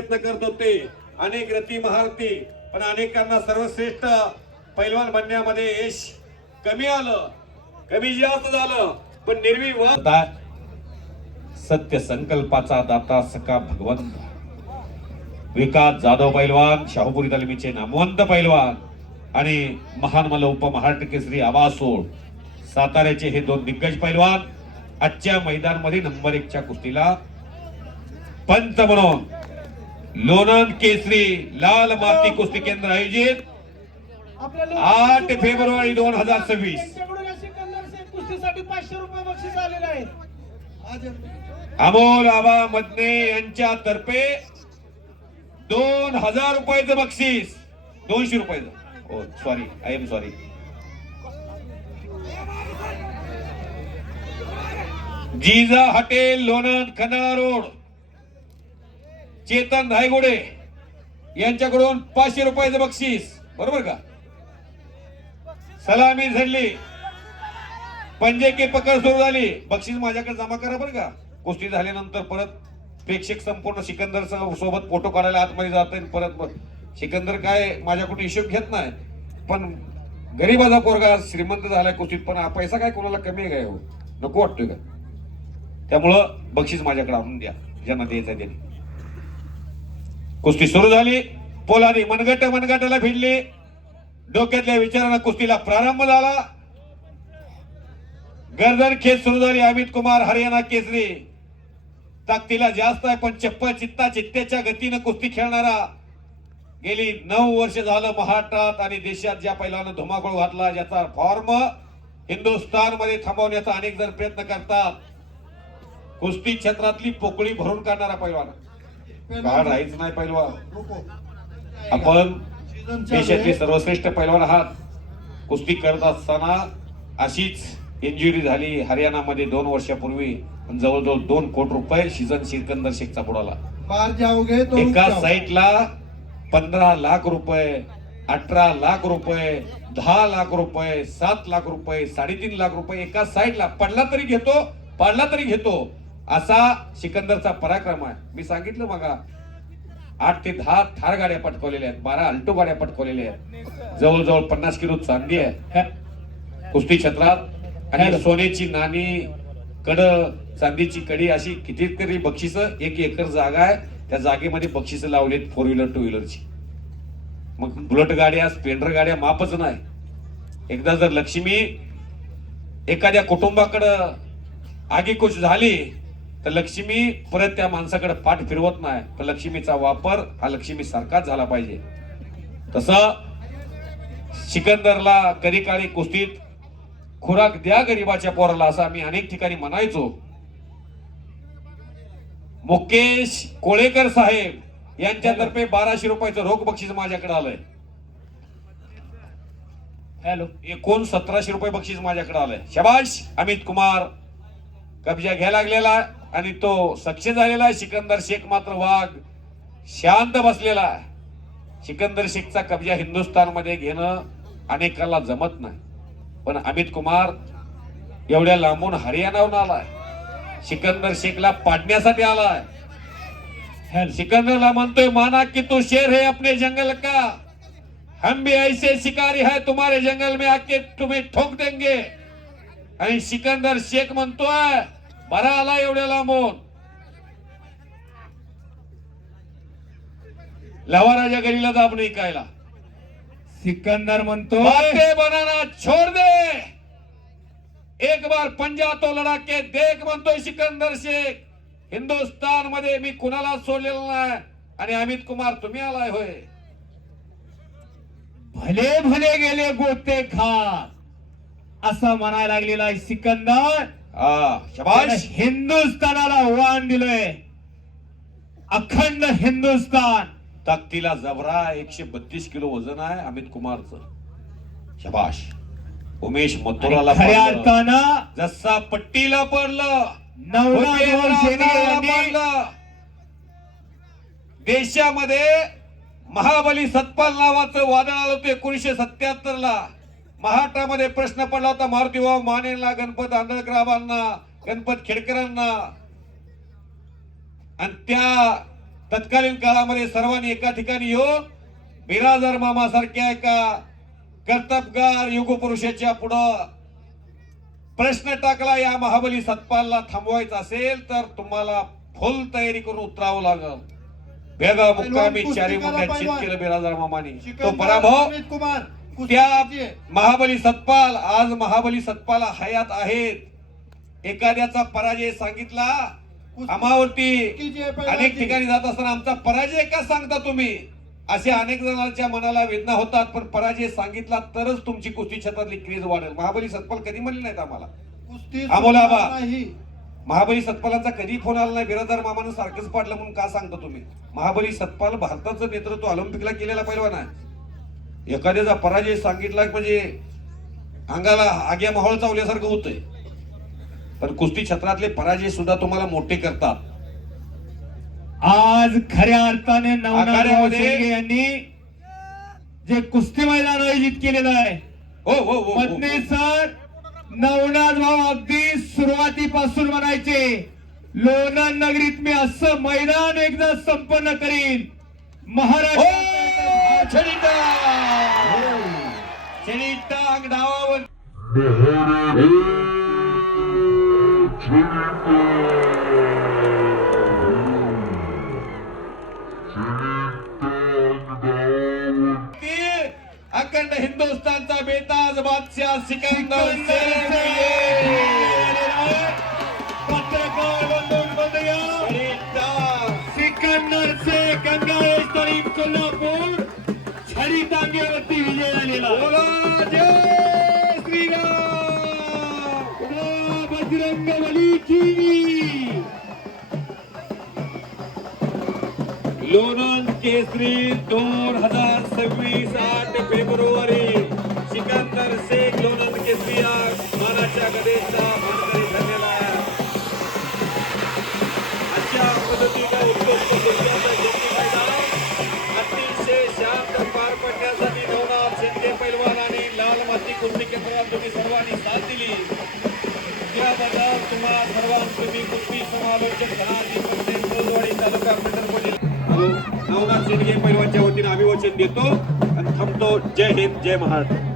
प्रयत्न करत होते, अनेक रती महारथी, पण अनेकांना सर्वश्रेष्ठ पैलवान बनण्यामध्ये यश कमी आलं, कमी जास्त झालं, पण निर्विवाद सत्य संकल्पाचा दाता सका भगवंत विकास जाधव पैलवान, शाहूपुरी तालमीचे नामवंत पैलवान आणि महान मल्ल उपमहाराष्ट्र केसरी आवासोड साताऱ्याचे हे दोन दिग्गज पैलवान आजच्या मैदानामध्ये नंबर 1 च्या कुस्तीला पंच म्हणून लोणंद केसरी लाल माती कुस्ती केंद्र आयोजित 8 फेब्रुवारी 2026 कुस्तीसाठी 500 रुपये बक्षीस आलेले आहे. अमोल आबा मदने यांच्या तर्फे 2000 रुपयाचं बक्षीस, 200 रुपयाचं. Oh sorry, I am sorry. Jija hotel Lonand Khandala road, Chetan Dhaygude यांच्याकडून 500 रुपयाचं बक्षीस, बरोबर का? सलामी झडली, पंजे की पकड सुरू झाली, बक्षीस माझ्याकडे जमा करा बरं का. कुस्ती झाल्यानंतर परत प्रेक्षक संपूर्ण सिकंदर सोबत फोटो काढायला आतमध्ये जात परत सिकंदर काय माझ्याकडून हिशोब घेत नाही, पण गरीबाचा पोरगा श्रीमंत झालाय कुस्तीत, पण पैसा काय कोणाला कमी आहे काय हो, नको वाटतोय का? त्यामुळं बक्षीस माझ्याकडे आणून द्या, ज्यांना द्यायचं त्यांनी. कुस्ती सुरू झाली, पोलादी मनगटाला भिडली, डोक्यातल्या विचारांना कुस्तीला प्रारंभ झाला. गर्दन खेच सुरू झाली. अमित कुमार हरियाणा केसरी ताकदीला जास्त आहे, पण चप्पल चित्त्याच्या गतीनं कुस्ती खेळणारा, गेली 9 वर्ष झालं महाराष्ट्रात आणि देशात ज्या पैलवानानं धुमाकूळ घातला, ज्याचा फॉर्म हिंदुस्थान मध्ये थांबवण्याचा अनेक जण प्रयत्न करतात, कुस्ती क्षेत्रातली पोकळी भरून काढणारा पैलवान, बाहेर राहायचं नाही पैलवान. आपण देशातले सर्वश्रेष्ठ पैलवान आहात. कुस्ती करत असताना अशीच इंजुरी झाली हरियाणामध्ये 2 वर्षापूर्वी, जवळजवळ 2 कोटी रुपये सीजन सिकंदर शेखचा बुडाला. एका साईडला 15 लाख रुपये, 18 लाख रुपये, 10 लाख रुपये, 7 लाख रुपये, 3.5 लाख रुपये एका साईडला. पडला तरी घेतो, पाडला तरी घेतो, असा सिकंदरचा पराक्रम आहे. मी सांगितलं बघा, 8 ते 10 थार गाड्या पटकवलेल्या आहेत, 12 अल्टो गाड्या पटकवलेल्या आहेत, जवळजवळ 50 किलो चांदी आहे कुस्ती क्षेत्रात, आणि सोन्याची नाणी, कड, चांदीची कडी, अशी कितीतरी बक्षीस. 1 एकर जागा आहे, त्या जागेमध्ये बक्षीस लावलेत 4 व्हीलर 2 व्हीलरची. मग बुलेट गाड्या, स्प्लेंडर गाड्या मापच नाही. एकदा जर लक्ष्मी एखाद्या कुटुंबाकडं आगीकूच झाली तर लक्ष्मी परत त्या माणसाकडे पाठ फिरवत नाही, तर लक्ष्मीचा वापर हा लक्ष्मी सारखाच झाला पाहिजे. तसं सिकंदरला कधी काळी कुस्तीत खुराक द्या गरीबाच्या पोराला, असं आम्ही अनेक ठिकाणी म्हणायचो. मुकेश कोळेकर साहेब यांच्यातर्फे 1200 रुपयाचं रोख बक्षीस माझ्याकडे आलंय. हॅलो, एकूण 1700 रुपये बक्षीस माझ्याकडे आलंय. शाबाश. अमित कुमार कब्जा घ्यायला लागलेला आणि तो सक्सेस झालेला आहे. सिकंदर शेख मात्र वाघ शांत बसलेला आहे. सिकंदर शेखचा कब्जा हिंदुस्थान मध्ये घेणं अनेकांना जमत नाही, पण अमित कुमार एवढ्या लांबून हरियाणाहून आलाय, सिकंदर शेखला पाडण्यासाठी आलाय. सिकंदरला म्हणतोय, माना कि तू शेर है अपने जंगल का, हम भी ऐसे शिकारी है तुम्हारे जंगल में आके तुम्हें ठोक देंगे. आणि सिकंदर शेख म्हणतोय, बरा आला एवढ्या लांबून, लवाराच्या गरीला दाब नाही कायला. सिकंदर म्हणतो, बातें बनाना छोड़ दे, एक बार पंजा तो लढा के देख, म्हणतोय सिकंदर शेख. हिंदुस्थान मध्ये मी कुणाला सोडलेलं नाही, आणि अमित कुमार तुम्ही आलाय होय. भले भले गेले गोते खा, असं म्हणायला लागलेला आहे सिकंदर. शाबाश. हिंदुस्थानाला वाण दिलंय, अखंड हिंदुस्थान. ताकदीला जबरा, 132 किलो वजन आहे अमित कुमारचं. शाबाश. उमेश मथुराला खऱ्या अर्थानं जसा पट्टीला पडलं, देशामध्ये महाबली सतपाल नावाचं वादळ आलं होतं 1977 ला. महाराष्ट्रामध्ये प्रश्न पडला होता मारुतीभाऊ मानेंना, गणपत आंधळकरावांना, गणपत खेडकरांना, आणि त्या तत्कालीन काळामध्ये सर्वांनी एका ठिकाणी येऊन बिराजदार मामा सारख्या एका कर्तबगार युगपुरुषाच्या पुढं प्रश्न टाकला, या महाबली सतपालला थांबवायचं असेल तर तुम्हाला फुल तयारी करून उतरावं लागल. बेगा मुक्कामी चारी मुंड्यात चित केलं बिराजदार मामानी. तो पराभव कुमार त्या महाबली सतपाल, आज महाबली सतपाल हयात आहेत. एखाद्याचा पराजय सांगितला आम्हावरती अनेक ठिकाणी जात असताना आमचा पराजय का सांगता तुम्ही, असे अनेक जणांच्या मनाला वेदना होतात. पण पराजय सांगितला तरच तुमची कुस्ती क्षेत्रातली क्रेज वाढेल. महाबली सतपाल कधी म्हणले नाहीत आम्हाला कुस्ती अमोलाबा. नाही. महाबली सतपालांचा कधी फोन आला नाही, बिराजदार मामानं सारखंच पाडलं म्हणून का सांगता तुम्ही. महाबली सतपाल भारताचं नेतृत्व ऑलिम्पिकला केलेला पहिलवान आहे. एखाद्याचा पराजय सांगितला म्हणजे अंगाला आग्या माहोळ चावल्यासारखं होतंय. पण कुस्ती क्षेत्रातले पराजय सुद्धा तुम्हाला मोठे करतात. आज खऱ्या अर्थाने नवनाथ आखाड्यामध्ये शेळके यांनी जे कुस्ती मैदान आयोजित केलेलं आहे, हो हो हो, हो पत्नी सर नवनाथ भाऊ अगदी सुरुवातीपासून म्हणायचे, लोणंद नगरीत मी असं मैदान एकदा संपन्न करीन. महाराष्ट्र चेनिटांग डावावर अखंड हिंदुस्थानचा बेताज बादशाह सिकंदर शेख पत्रकार सिकंदर शेख गंगावेश तळी कोल्हापूर छडी टांगेवरती विजय झालेला. बोला जय श्रीराम. बोला बजरंगबली की. लोणंद केसरी 2026 8 फेब्रुवारी सिकंदर शेख लोणंद केसरी मानाच्या गदेचा मानकरी ठरलेला आहे. अशा पद्धतीनं उत्कृष्ट कुस्त्याचं जंगी मैदान अतिशय शांत पार पडण्यासाठी नवनाथ शेळके पैलवान आणि लाल माती कुस्ती केंद्रात तुम्ही सर्वांनी साथ दिली. त्याबद्दल तुम्हा सर्वांचं मी कुस्ती समालोचक धनाजी पटेल कोलवाडी तालुका पंढरपूर नवनाथ शेळके पैलवानच्या वतीने अभिवाचन देतो आणि थांबतो. जय हिंद, जय महाराष्ट्र.